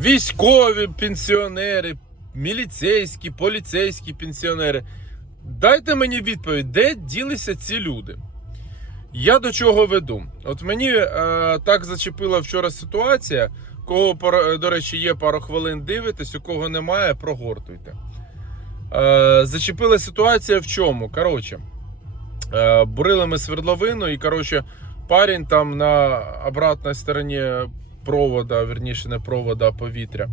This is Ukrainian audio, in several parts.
військові пенсіонери, міліцейські, поліцейські пенсіонери. Дайте мені відповідь, де ділися ці люди? Я до чого веду? От мені е, так зачепила вчора ситуація. Кого, до речі, є пару хвилин дивитесь, у кого немає, прогортуйте. Е, зачепила ситуація в чому? Коротше, е, бурили ми свердловину, і коротше, парень там на обратній стороні провода, верніше не провода, а повітря.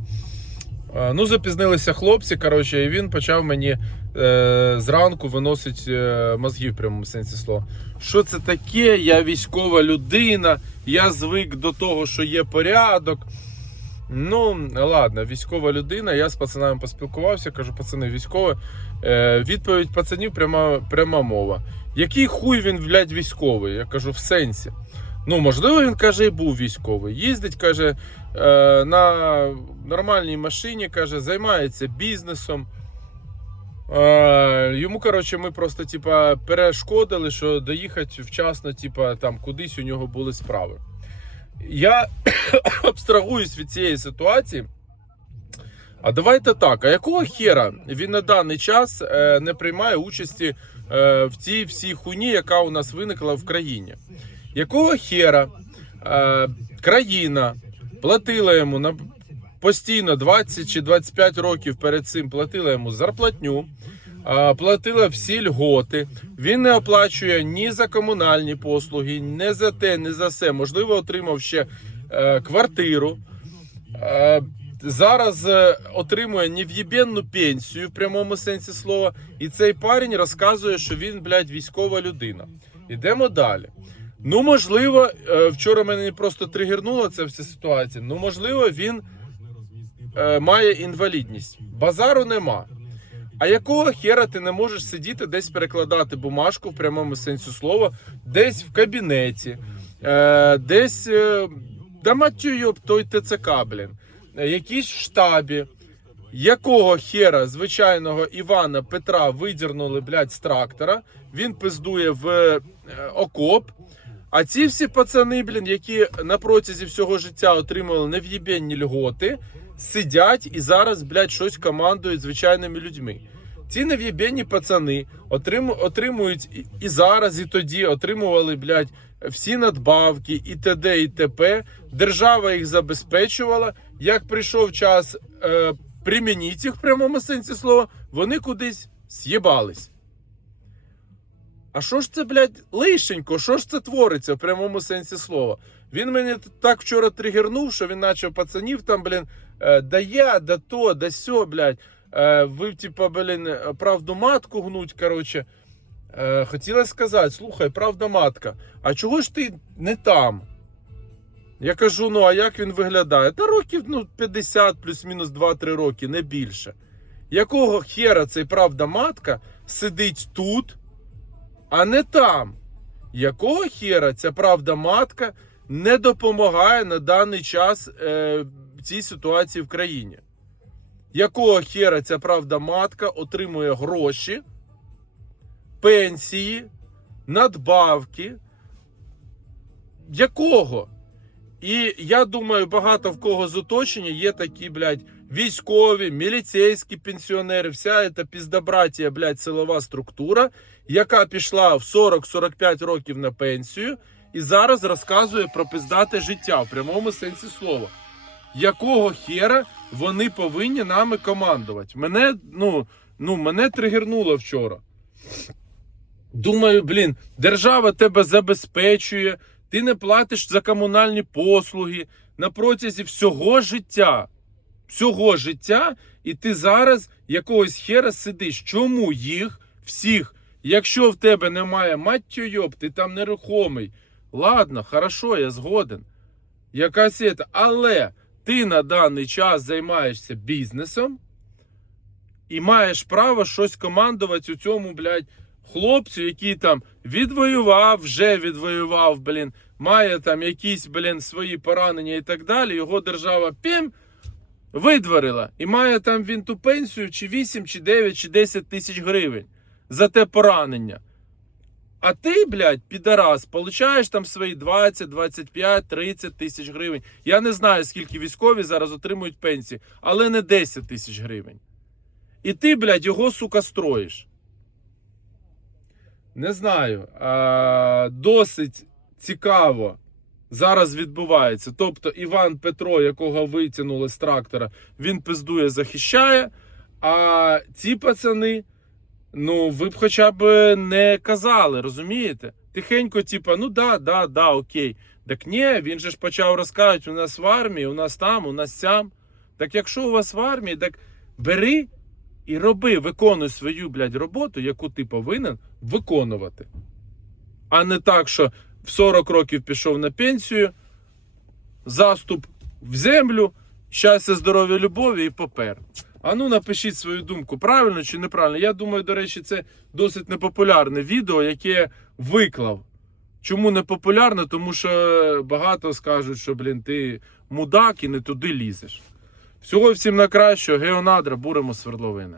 Ну, запізнилися хлопці, коротше, і він почав мені е, зранку виносить е, мозги в прямому сенсі слова. Що це таке? Я військова людина, я звик до того, що є порядок. Ну, ладно, військова людина. Я з пацанами поспілкувався, кажу, пацани, військові. Е, відповідь пацанів пряма, пряма мова. Який хуй він, блядь, військовий? Я кажу, в сенсі. Ну, можливо, він каже, і був військовий. Їздить, каже, е, на нормальній машині, каже, займається бізнесом. Е, йому, коротше, ми просто типа, перешкодили, що доїхати вчасно, типа, там, кудись у нього були справи. Я абстрагуюсь від цієї ситуації. А давайте так: а якого хера він на даний час е, не приймає участі в цій всій хуйні, яка у нас виникла в країні? Якого хера е, країна платила йому на постійно 20 чи 25 років перед цим платила йому зарплатню, а, платила всі льготи. Він не оплачує ні за комунальні послуги, ні за те, ні за все. Можливо, отримав ще е, квартиру. Е, Зараз е, отримує нев'єбенну пенсію в прямому сенсі слова. І цей парень розказує, що він, блядь, військова людина. Ідемо далі. Ну, можливо, е, вчора мене просто тригернула ця вся ситуація. Ну, можливо, він е, має інвалідність. Базару нема. А якого хера ти не можеш сидіти десь перекладати бумажку в прямому сенсі слова, десь в кабінеті, е, десь да матю той ТЦК, блін, якийсь в штабі. Якого хера звичайного Івана Петра видірнули, блядь, з трактора, він пиздує в окоп. А ці всі пацани, блін, які на протязі всього життя отримали нев'єбенні льготи, сидять і зараз, блядь, щось командують звичайними людьми. Ці нев'єбенні пацани отрим, отримують і, зараз, і тоді отримували, блядь, всі надбавки, і т.д. і т.п. Держава їх забезпечувала. Як прийшов час е, примініть їх в прямому сенсі слова, вони кудись з'їбались. А що ж це, блядь, лишенько? Що ж це твориться в прямому сенсі слова? Він мене так вчора тригернув, що він почав пацанів там, блін, е, да я, да то, да сьо, блядь. Е, ви, типа, блін, е, правду матку гнуть, коротше. Хотіла сказати, слухай, правда матка, а чого ж ти не там? Я кажу, ну а як він виглядає? Та років ну, 50 плюс-мінус 2-3 роки, не більше. Якого хера цей правда матка сидить тут, а не там? Якого хера ця правда матка не допомагає на даний час е, цій ситуації в країні? Якого хера ця правда матка отримує гроші, пенсії, надбавки? Якого? І я думаю, багато в кого з оточення є такі, блядь, військові, міліцейські пенсіонери, вся ця піздобратія, блядь, силова структура, яка пішла в 40-45 років на пенсію і зараз розказує про пиздате життя в прямому сенсі слова. Якого хера вони повинні нами командувати? Мене, ну, ну, мене тригернуло вчора. Думаю, блін, держава тебе забезпечує, ти не платиш за комунальні послуги на протязі всього життя. Всього життя, і ти зараз якогось хера сидиш. Чому їх всіх? Якщо в тебе немає маттю йоб, ти там нерухомий. Ладно, хорошо, я згоден. Якась є, але ти на даний час займаєшся бізнесом і маєш право щось командувати у цьому, блядь, хлопцю, який там відвоював, вже відвоював, блін, має там якісь, блін, свої поранення і так далі. Його держава пім видворила. І має там він ту пенсію чи 8, чи 9, чи 10 тисяч гривень за те поранення. А ти, блядь, підарас, получаєш там свої 20, 25, 30 тисяч гривень. Я не знаю, скільки військові зараз отримують пенсії, але не 10 тисяч гривень. І ти, блядь, його, сука, строїш. Не знаю. А, досить цікаво зараз відбувається. Тобто Іван Петро, якого витягнули з трактора, він пиздує, захищає. А ці пацани, ну, ви б хоча б не казали, розумієте? Тихенько, типа, ну да, да, да, окей. Так ні, він же ж почав розказувати, у нас в армії, у нас там, у нас сям. Так якщо у вас в армії, так бери і роби, виконуй свою, блядь, роботу, яку ти повинен виконувати. А не так, що в 40 років пішов на пенсію, заступ в землю, щастя, здоров'я, любові і попер. А ну напишіть свою думку, правильно чи неправильно. Я думаю, до речі, це досить непопулярне відео, яке виклав. Чому не популярне? Тому що багато скажуть, що блін, ти мудак і не туди лізеш. Всього всім на кращого, геонадра, буримо свердловини.